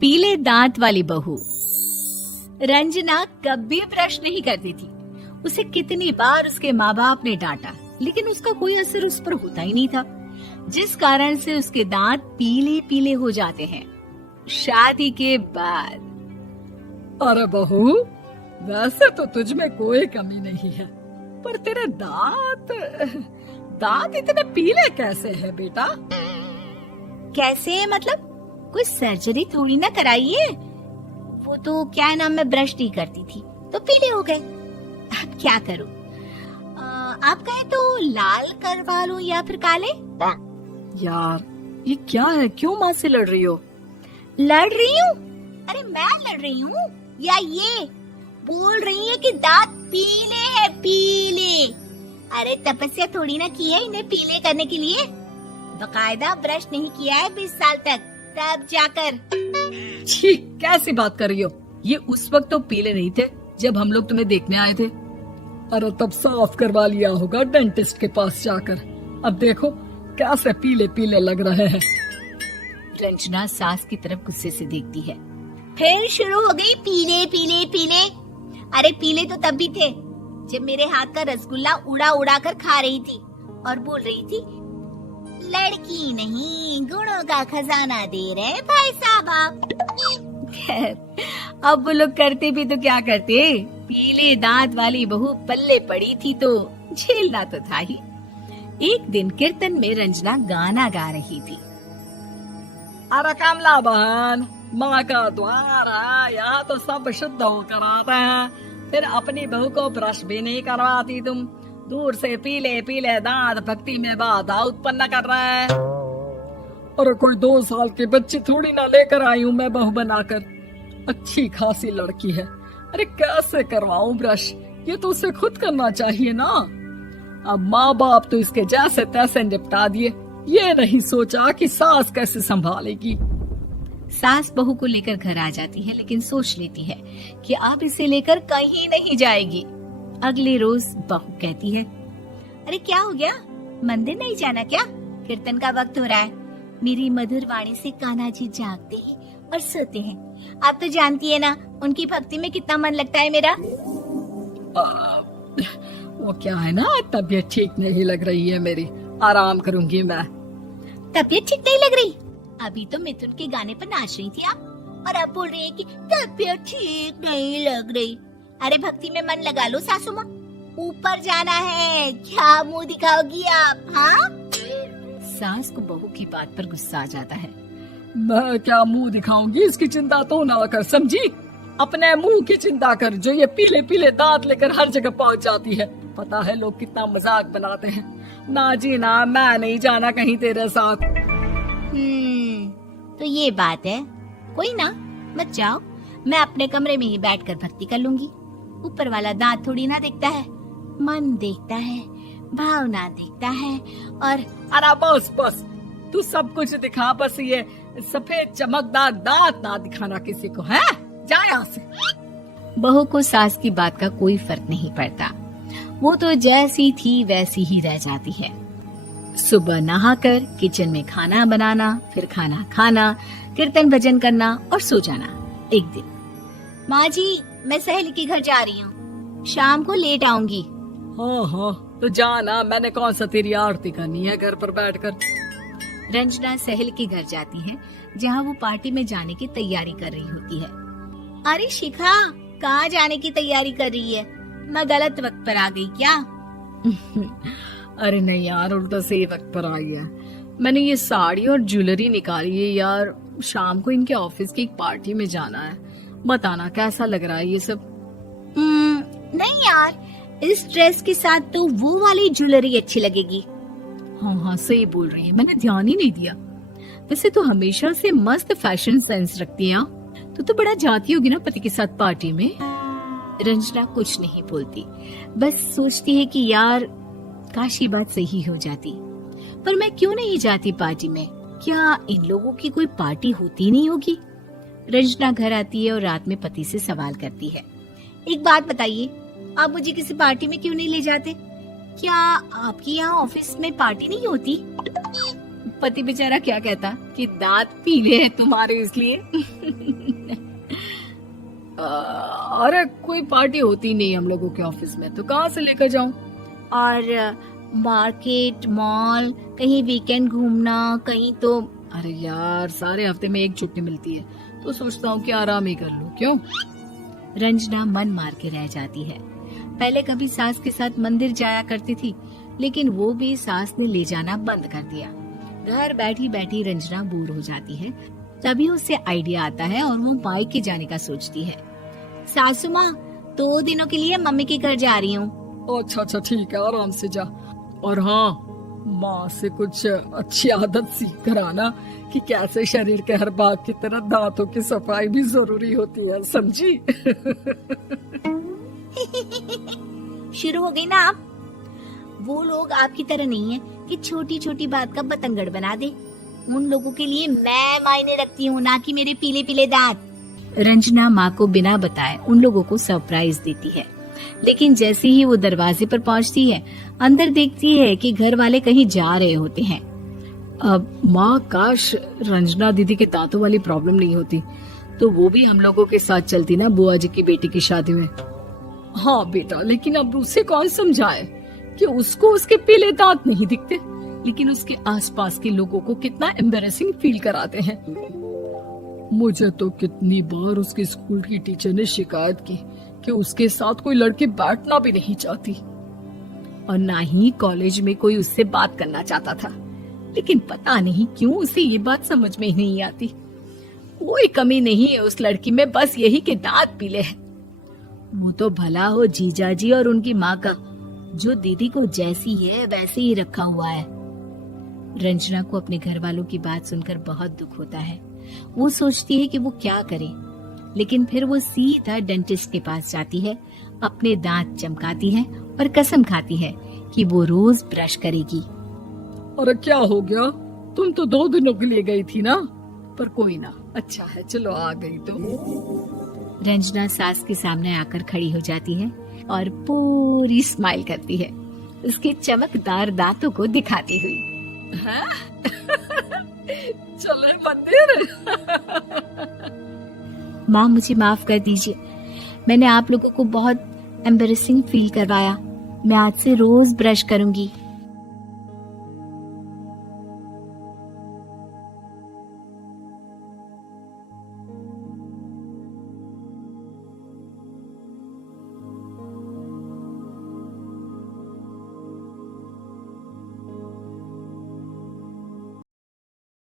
पीले दांत वाली बहू। रंजना कभी ब्रश नहीं करती थी। उसे कितनी बार उसके माँ बाप ने डांटा, लेकिन उसका कोई असर उस पर होता ही नहीं था, जिस कारण से उसके दांत पीले पीले हो जाते हैं। शादी के बाद अरे बहू, वैसे तो तुझ में कोई कमी नहीं है, पर तेरे दांत इतने पीले कैसे है बेटा? कैसे मतलब? कोई सर्जरी थोड़ी ना कराइए। वो तो क्या नाम, मैं ब्रश नहीं करती थी तो पीले हो गए। अब क्या करूं? आप कहे तो लाल करवा लूं या फिर काले? यार ये क्या है, क्यों माँ से लड़ रही हो? लड़ रही हूँ? अरे मैं लड़ रही हूँ या ये बोल रही है कि दांत पीले है, पीले। अरे तपस्या थोड़ी ना की है इन्हें पीले करने के लिए। बकायदा ब्रश नहीं किया है 20 साल तक, तब जाकर। छी, कैसी बात कर रही हो? ये उस वक्त तो पीले नहीं थे जब हम लोग तुम्हें देखने आए थे। अरे तब साफ करवा लिया होगा डेंटिस्ट के पास जाकर। अब देखो कैसे पीले पीले लग रहे हैं। रंजना सास की तरफ गुस्से से देखती है। फिर शुरू हो गई पीले पीले पीले। अरे पीले तो तब भी थे जब मेरे हाथ का रसगुल्ला उड़ा उड़ा कर खा रही थी और बोल रही थी, लड़की नहीं गुणों का खजाना दे रहे भाई साहब आप। अब वो लोग करते भी तो क्या करते, पीले दांत वाली बहू पल्ले पड़ी थी तो झेलना तो था ही। एक दिन कीर्तन में रंजना गाना गा रही थी। अरे कमला बहन, माँ का द्वार है, यहाँ तो सब शुद्ध होकर आते हैं, फिर अपनी बहू को ब्रश भी नहीं करवाती तुम। दूर से पीले पीले दांत भक्ति में बाधा उत्पन्न कर रहे हैं। अरे कोई 2 साल की बच्ची थोड़ी ना लेकर आई हूँ मैं बहू बनाकर। अच्छी खासी लड़की है, अरे कैसे करवाऊं ब्रश? ये तो उसे खुद करना चाहिए ना। अब माँ बाप तो इसके जैसे तैसे निपटा दिए, ये नहीं सोचा कि सास कैसे संभालेगी। सास बहू को लेकर घर आ जाती है, लेकिन सोच लेती है कि अब इसे लेकर कहीं नहीं जाएगी। अगले रोज बहू कहती है, अरे क्या हो गया, मंदिर नहीं जाना क्या? कीर्तन का वक्त हो रहा है। मेरी मधुर वाणी से कान्हा जी जागते हैं और सोते हैं। आप तो जानती है ना उनकी भक्ति में कितना मन लगता है मेरा। वो क्या है ना, तबीयत ठीक नहीं लग रही है मेरी, आराम करूंगी मैं। तबीयत ठीक नहीं लग रही? अभी तो मिथुन के गाने पर नाच रही थी आप, और अब बोल रही है कि तबीयत ठीक नहीं लग रही। अरे भक्ति में मन लगा लो सासू माँ, ऊपर जाना है, क्या मुंह दिखाओगी आप? हाँ? सास को बहू की बात पर गुस्सा आ जाता है। मैं क्या मुंह दिखाऊंगी, इसकी चिंता तो ना कर, समझी? अपने मुंह की चिंता कर, जो ये पीले पीले दांत लेकर हर जगह पहुंच जाती है। पता है लोग कितना मजाक बनाते हैं। ना जी ना, मैं नहीं जाना कहीं तेरे साथ। तो ये बात है, कोई ना, मत जाओ, मैं अपने कमरे में ही बैठकर भक्ति कर लूंगी। ऊपर वाला दांत थोड़ी ना देखता है, मन देखता है, भावना देखता है। और अरे बस बस, तू सब कुछ दिखा, बस ये सफेद चमकदार दांत ना दिखाना किसी को, है? जा यहाँ से। बहू को सास की बात का कोई फर्क नहीं पड़ता, वो तो जैसी थी वैसी ही रह जाती है। सुबह नहाकर किचन में खाना बनाना, फिर खाना खाना, कीर्तन भजन करना और सो जाना। एक दिन, माँ जी मैं सहेली के घर जा रही हूँ, शाम को लेट आऊंगी। हाँ हाँ तो जाना, मैंने कौन सा तेरी आरती करनी है घर पर बैठकर। रंजना सहेली के घर जाती है, जहाँ वो पार्टी में जाने की तैयारी कर रही होती है। अरे शिखा, कहाँ जाने की तैयारी कर रही है? मैं गलत वक्त पर आ गई क्या? अरे नहीं यार, उल्टा सही वक्त पर आई है। मैंने ये साड़ी और ज्वेलरी निकाली है यार, शाम को इनके ऑफिस की एक पार्टी में जाना है। बताना कैसा लग रहा है ये सब? नहीं यार, इस ड्रेस के साथ तो वो वाली ज्वेलरी अच्छी लगेगी। हाँ हाँ सही बोल रही है, मैंने ध्यान ही नहीं दिया। वैसे तो हमेशा से मस्त फैशन सेंस रखती है। तो बड़ा जाती होगी ना पति के साथ पार्टी में। रंजना कुछ नहीं बोलती, बस सोचती है कि यार काश ये बात सही हो जाती, पर मैं क्यों नहीं जाती पार्टी में? क्या इन लोगों की कोई पार्टी होती नहीं होगी? रंजना घर आती है और रात में पति से सवाल करती है, एक बात बताइए, आप मुझे किसी पार्टी में क्यों नहीं ले जाते? क्या आपकी यहाँ ऑफिस में पार्टी नहीं होती? पति बेचारा क्या कहता कि दांत पीले हैं तुम्हारे इसलिए। अरे कोई पार्टी होती नहीं हम लोगों के ऑफिस में, तो कहाँ से लेकर जाऊं? और मार्केट, मॉल, कहीं वीकेंड घूमना, कहीं तो। अरे यार, सारे हफ्ते में एक छुट्टी मिलती है, तो सोचता हूँ कि आराम ही कर लूं। क्यों? रंजना मन मार के रह जाती है। पहले कभी सास के साथ मंदिर जाया करती थी, लेकिन वो भी सास ने ले जाना बंद कर दिया। घर बैठी बैठी रंजना बोर हो जाती है। तभी उसे आइडिया आता है और वो मायके जाने का सोचती है। सासू माँ, 2 दिनों के लिए मम्मी के घर जा रही हूँ। अच्छा ठीक है, आराम से जा। और हाँ, माँ से कुछ अच्छी आदत सीख कर आना कि कैसे शरीर के हर भाग की तरह दांतों की सफाई भी जरूरी होती है, समझी? शुरू हो गई ना आप। वो लोग आपकी तरह नहीं है कि छोटी छोटी बात का बतंगड़ बना दे। उन लोगों के लिए मैं मायने रखती हूँ, ना कि मेरे पीले पीले दांत। रंजना माँ को बिना बताए उन लोगों को सरप्राइज देती है, लेकिन जैसे ही वो दरवाजे पर पहुँचती है, अंदर देखती है कि घर वाले कहीं जा रहे होते हैं। अब माँ, काश रंजना दीदी के दांतों वाली प्रॉब्लम नहीं होती, तो वो भी हम लोगों के साथ चलती ना बुआ जी की बेटी की शादी में। हाँ बेटा, लेकिन अब उसे कौन समझाए कि उसको उसके पीले दांत नहीं दिखते, लेकिन उसके आसपास के लोगों को कितना एम्बैरेसिंग फील कराते हैं। मुझे तो कितनी बार उसके स्कूल की टीचर ने शिकायत की कि उसके साथ कोई लड़की बैठना भी नहीं चाहती, और ना ही कॉलेज में कोई उससे बात करना चाहता था। लेकिन पता नहीं क्यों उसे ये बात समझ में ही नहीं आती। कोई कमी नहीं है उस लड़की में, बस यही कि दांत पीले हैं। वो तो भला हो जीजा जी और उनकी माँ का, जो दीदी को जैसी है वैसे ही रखा हुआ है। रंजना को अपने घर वालों की बात सुनकर बहुत दुख होता है। वो सोचती है कि वो क्या करे, लेकिन फिर वो सीधा डेंटिस्ट के पास जाती है, अपने दांत चमकाती है और कसम खाती है कि वो रोज ब्रश करेगी। अरे क्या हो गया? तुम तो 2 दिनों के लिए गई थी ना, पर कोई ना, अच्छा है, चलो आ गई तो। रंजना सास के सामने आकर खड़ी हो जाती है और पूरी स्माइल करती है, उसके चमकदार दांतों को दिखाती हुई। चले मंदिर। माँ, मुझे माफ कर दीजिए, मैंने आप लोगों को बहुत एम्बैरेसिंग फील करवाया। मैं आज से रोज ब्रश करूंगी।